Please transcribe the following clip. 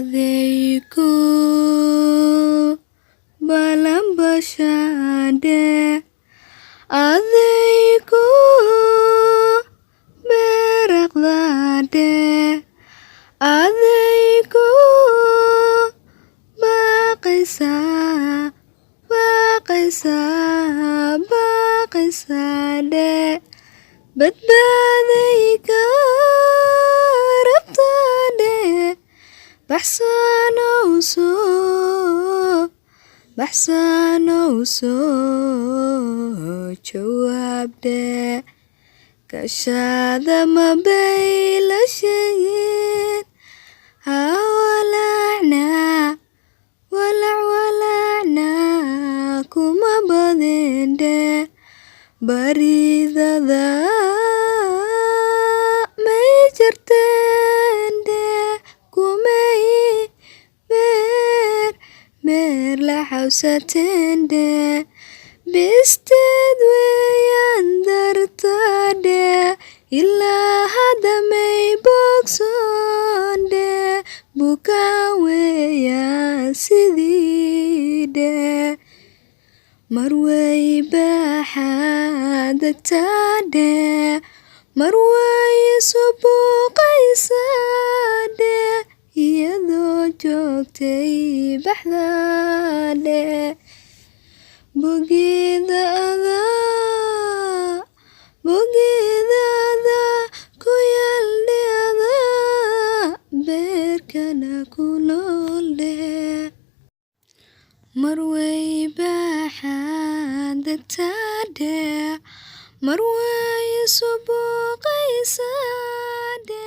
adayku balambashade adayku beraqlade adayku baqaysade badbaadayka rabtade baxsanow soo jawaabde kashaada mabaylashayin walacna kuma badinde baridada may jartende kumay meer la xawsatende bisteed weeyaan dartade ilaa hadda may bogsoonde bukaan weeyaan sidiide marway baxaadagtade marway subuuqaysade iyadoo joogtay baxdade bogeedada ku yaaldheeda beerkana ku noolde marway baxaadagtade marway subuuqaysade